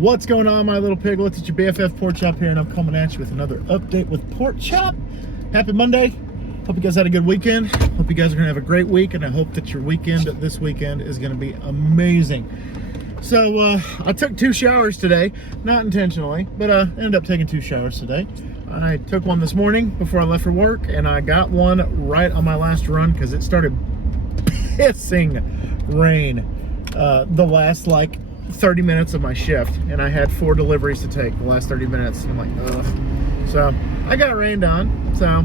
What's going on, my little piglets? It's your BFF Pork Chop here, and I'm coming at you with another update with Pork Chop. Happy Monday. Hope you guys had a good weekend. Hope you guys are going to have a great week, and I hope that your weekend, this weekend, is going to be amazing. So, I took 2 showers today. Not intentionally, but I ended up taking 2 showers today. I took one this morning before I left for work, and I got one right on my last run because it started pissing rain the last, 30 minutes of my shift, and I had 4 deliveries to take the last 30 minutes. I'm like, ugh. So I got rained on, so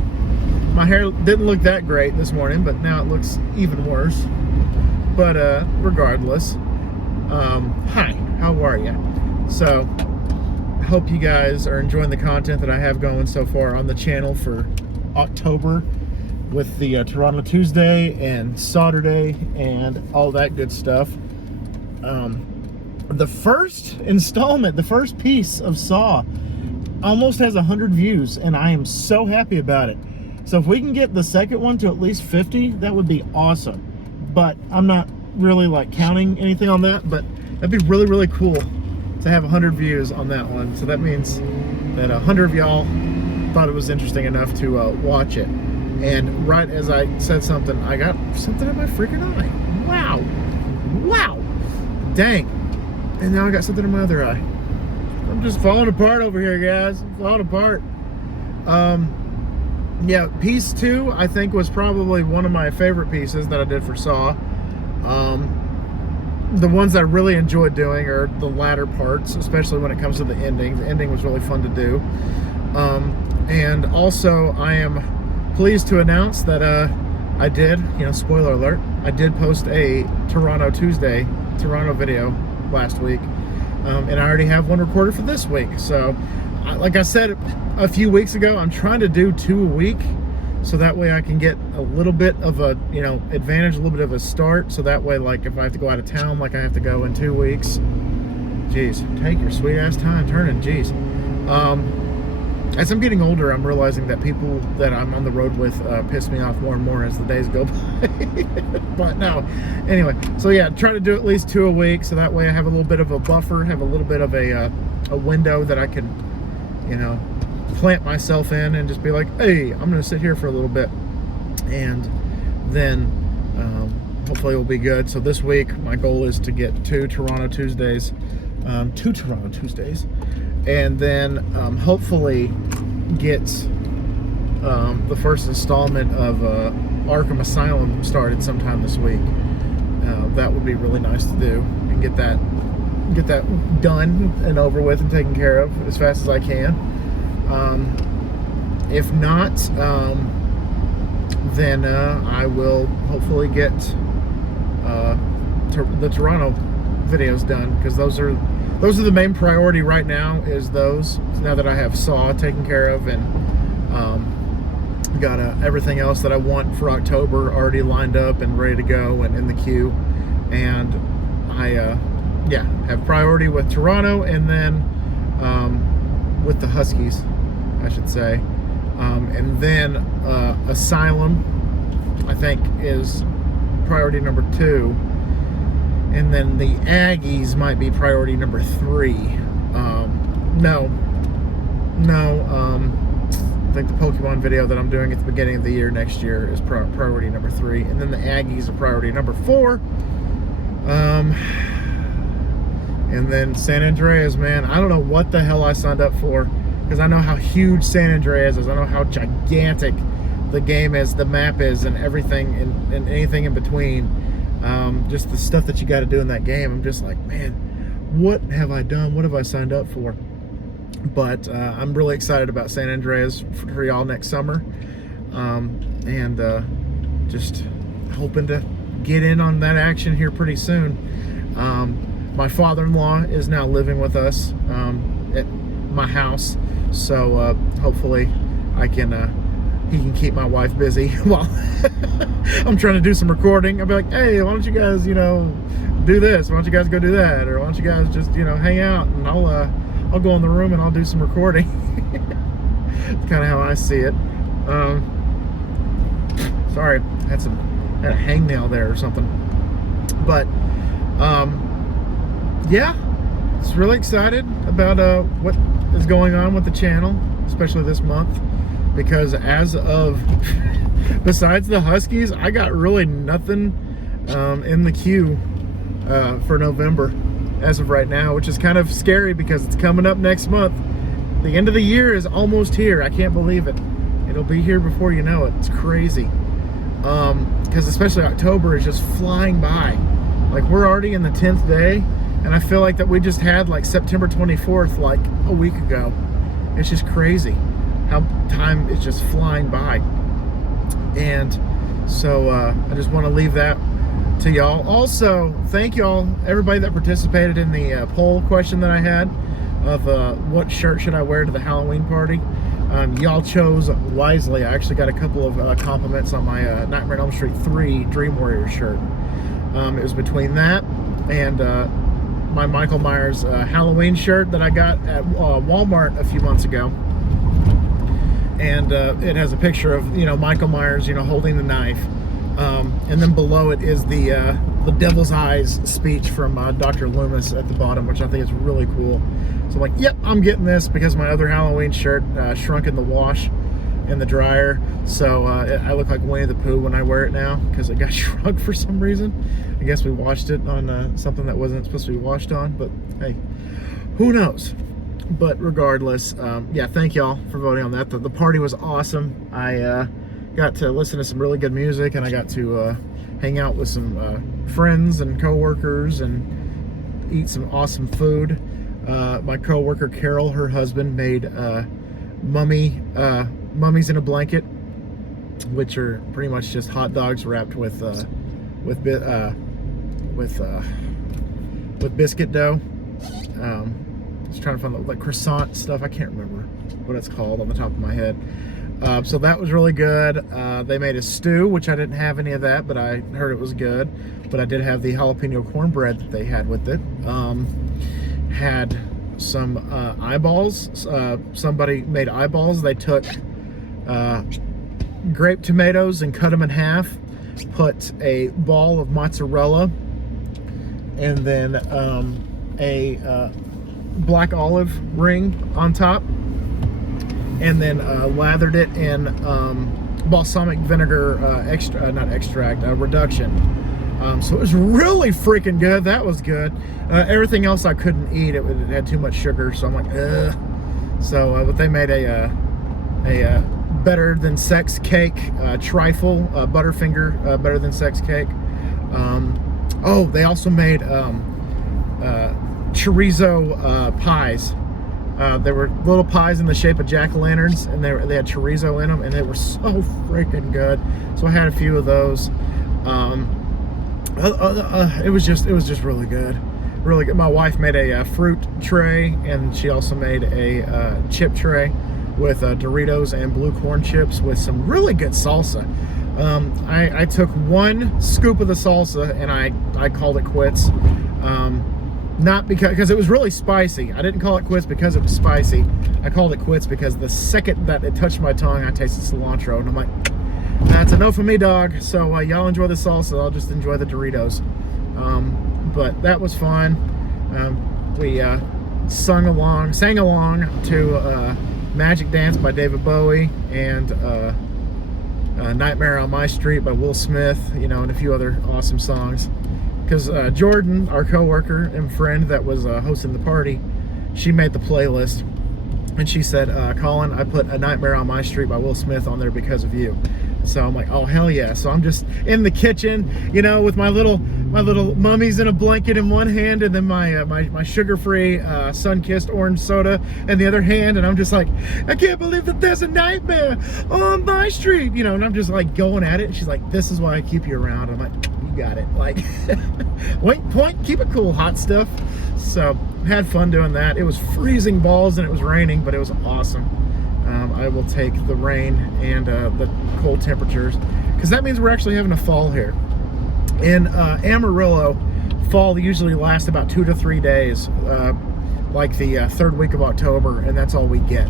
my hair didn't look that great this morning, but now it looks even worse. But regardless, hi, how are you? So I hope you guys are enjoying the content that I have going so far on the channel for October with the Toronto Tuesday and Saturday and all that good stuff. The first installment, the first piece of Saw almost has 100 views, and I am so happy about it. So if we can get the second one to at least 50, that would be awesome. But I'm not really counting anything on that, but that'd be really, really cool to have 100 views on that one. So that means that 100 of y'all thought it was interesting enough to watch it. And right as I said something, I got something in my freaking eye. Wow. Wow. Dang. And now I got something in my other eye. I'm just falling apart over here, guys. I'm falling apart. Yeah, piece 2, I think, was probably one of my favorite pieces that I did for Saw. The ones that I really enjoyed doing are the latter parts, especially when it comes to the ending. The ending was really fun to do. And also, I am pleased to announce that I did, spoiler alert, I did post a Toronto Tuesday, Toronto video last week, and I already have one recorded for this week. So like I said a few weeks ago, I'm trying to do 2 a week, so that way I can get a little bit of a advantage, a little bit of a start, so that way if I have to go out of town I have to go in 2 weeks, geez, take your sweet ass time turning, geez. As I'm getting older, I'm realizing that people that I'm on the road with piss me off more and more as the days go by. But no, anyway, so yeah, trying to do at least 2 a week, so that way I have a little bit of a buffer, have a little bit of a window that I can, plant myself in and just be like, hey, I'm going to sit here for a little bit, and then hopefully it'll be good. So this week, my goal is to get 2 Toronto Tuesdays, and then hopefully get the first installment of Arkham Asylum started sometime this week. That would be really nice to do, and get that done and over with and taken care of as fast as I can. If not, then I will hopefully get the Toronto videos done, because those are the main priority right now, is those, now that I have Saw taken care of, and got everything else that I want for October already lined up and ready to go and in the queue. And I have priority with Toronto, and then with the Huskies, I should say, and then Asylum, I think, is priority number 2. And then the Aggies might be priority number 3. I think the Pokemon video that I'm doing at the beginning of the year next year is priority number 3. And then the Aggies are priority number 4. And then San Andreas, man, I don't know what the hell I signed up for, because I know how huge San Andreas is. I know how gigantic the game is, the map is, and everything, and anything in between. Just the stuff that you got to do in that game. I'm just like, man, what have I done? What have I signed up for? But I'm really excited about San Andreas for y'all next summer, and just hoping to get in on that action here pretty soon. My father-in-law is now living with us at my house, so hopefully he can keep my wife busy while I'm trying to do some recording. I'll be like, hey, why don't you guys, do this? Why don't you guys go do that? Or why don't you guys just, hang out, and I'll go in the room and I'll do some recording. It's kind of how I see it. Sorry, had a hangnail there or something. But yeah, just really excited about what is going on with the channel, especially this month, because as of besides the Huskies, I got really nothing in the queue for November as of right now, which is kind of scary because it's coming up next month. The end of the year is almost here. I can't believe it. It'll be here before you know it. It's crazy. Because especially October is just flying by. Like, we're already in the 10th day, and I feel like that we just had like September 24th like a week ago. It's just crazy how time is just flying by. And so I just want to leave that to y'all. Also, thank y'all, everybody that participated in the poll question that I had of what shirt should I wear to the Halloween party. Y'all chose wisely. I actually got a couple of compliments on my Nightmare on Elm Street 3 Dream Warrior shirt. It was between that and my Michael Myers Halloween shirt that I got at Walmart a few months ago. And it has a picture of, you know, Michael Myers, you know, holding the knife. And then below it is the Devil's Eyes speech from Dr. Loomis at the bottom, which I think is really cool. So I'm like, yep, I'm getting this because my other Halloween shirt shrunk in the wash in the dryer. So I look like Winnie the Pooh when I wear it now because it got shrunk for some reason. I guess we washed it on something that wasn't supposed to be washed on, but hey, who knows? But regardless, yeah, thank y'all for voting on that. The party was awesome. I got to listen to some really good music, and I got to hang out with some friends and coworkers and eat some awesome food. My coworker Carol, her husband, made mummies in a blanket, which are pretty much just hot dogs wrapped with biscuit dough. Just trying to find the, like, croissant stuff. I can't remember what it's called on the top of my head. So that was really good. They made a stew, which I didn't have any of that, but I heard it was good. But I did have the jalapeno cornbread that they had with it. Had some eyeballs. Somebody made eyeballs. They took grape tomatoes and cut them in half, put a ball of mozzarella, and then a black olive ring on top, and then lathered it in balsamic vinegar reduction. So it was really freaking good. That was good. Everything else I couldn't eat. It had too much sugar, so I'm like, ugh. So but they made a better than sex cake, trifle, Butterfinger better than sex cake. Oh, they also made chorizo pies. There were little pies in the shape of jack-o'-lanterns, and they had chorizo in them, and they were so freaking good. So I had a few of those. It was just really good, really good. My wife made a fruit tray, and she also made a chip tray with Doritos and blue corn chips with some really good salsa. I took one scoop of the salsa and I called it quits. Not because it was really spicy. I didn't call it quits because it was spicy. I called it quits because the second that it touched my tongue, I tasted cilantro, and I'm like, that's a no for me, dog. So y'all enjoy the salsa. I'll just enjoy the Doritos. But that was fun. We sang along to Magic Dance by David Bowie and Nightmare on My Street by Will Smith, you know, and a few other awesome songs. Because Jordan, our coworker and friend that was hosting the party, she made the playlist, and she said, Colin, I put A Nightmare on My Street by Will Smith on there because of you. So I'm like, oh, hell yeah. So I'm just in the kitchen, you know, with my little mummies in a blanket in one hand, and then my sugar-free sun-kissed orange soda in the other hand, and I'm just like, I can't believe that there's a nightmare on my street, you know, and I'm just like going at it, and she's like, this is why I keep you around. I'm like, you got it. Like, point, keep it cool, hot stuff. So had fun doing that. It was freezing balls and it was raining, but it was awesome. I will take the rain and the cold temperatures, because that means we're actually having a fall here. In Amarillo, fall usually lasts about 2 to 3 days, like the third week of October, and that's all we get.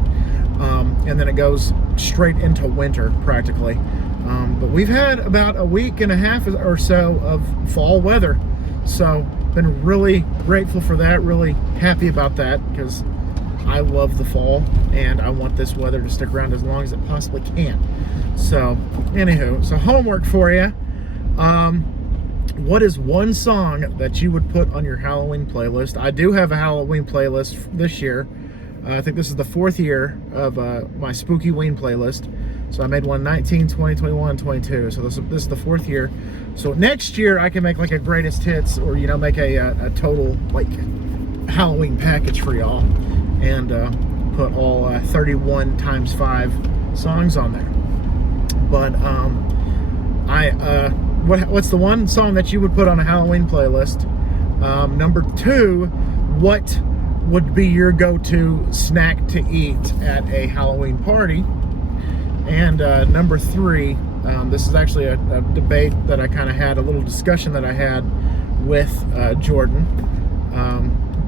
And then it goes straight into winter practically. But we've had about a week and a half or so of fall weather, so been really grateful for that, really happy about that, because I love the fall and I want this weather to stick around as long as it possibly can. So anywho, so homework for you. What is one song that you would put on your Halloween playlist? I do have a Halloween playlist this year. I think this is the 4th year of my Spooky Ween playlist. So I made one 19, 20, 21, 22. So this is the 4th year. So next year I can make like a greatest hits, or make a total like Halloween package for y'all, and put all 31 times 5 songs on there. But what's the one song that you would put on a Halloween playlist? Number 2, what would be your go-to snack to eat at a Halloween party? And number 3, this is actually a debate that I kind of had, a little discussion that I had with Jordan.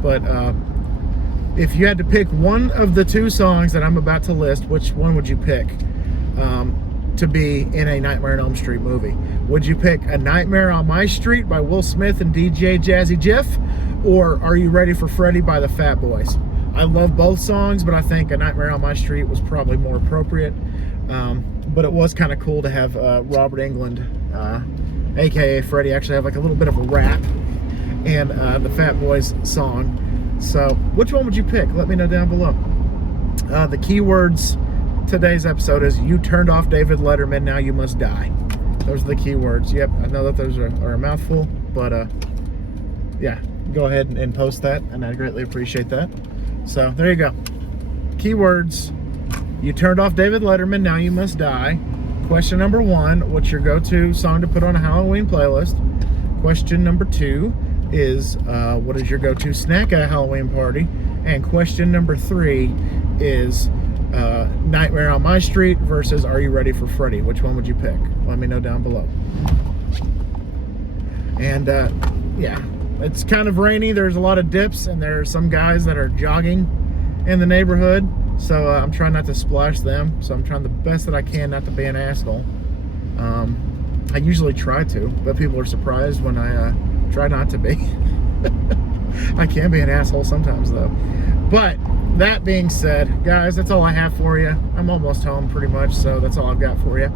But if you had to pick one of the 2 songs that I'm about to list, which one would you pick to be in a Nightmare on Elm Street movie? Would you pick A Nightmare on My Street by Will Smith and DJ Jazzy Jeff, or Are You Ready for Freddy by the Fat Boys? I love both songs, but I think A Nightmare on My Street was probably more appropriate. But it was kind of cool to have Robert Englund, aka Freddy, actually have like a little bit of a rap and the Fat Boys song. So which one would you pick? Let me know down below. The keywords today's episode is "You turned off David Letterman, now you must die." Those are the keywords. Yep, I know that those are a mouthful, but yeah, go ahead and post that, and I greatly appreciate that. So there you go. Keywords: you turned off David Letterman, now you must die. Question number 1, what's your go-to song to put on a Halloween playlist? Question number 2 is what is your go-to snack at a Halloween party? And question number 3 is Nightmare on My Street versus Are You Ready for Freddy? Which one would you pick? Let me know down below. And yeah, it's kind of rainy. There's a lot of dips, and there are some guys that are jogging in the neighborhood. So I'm trying not to splash them. So I'm trying the best that I can not to be an asshole. I usually try to, but people are surprised when I try not to be. I can be an asshole sometimes though. But that being said, guys, that's all I have for you. I'm almost home pretty much, so that's all I've got for you.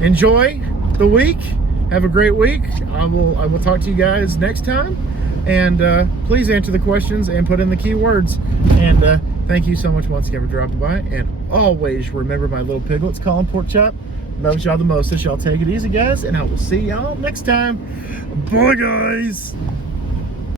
Enjoy the week. Have a great week. I will talk to you guys next time. And please answer the questions and put in the keywords. And thank you so much once again for dropping by. And always remember my little piglets, Colin Pork Chop, loves y'all the most. Y'all take it easy, guys, and I will see y'all next time. Bye, guys.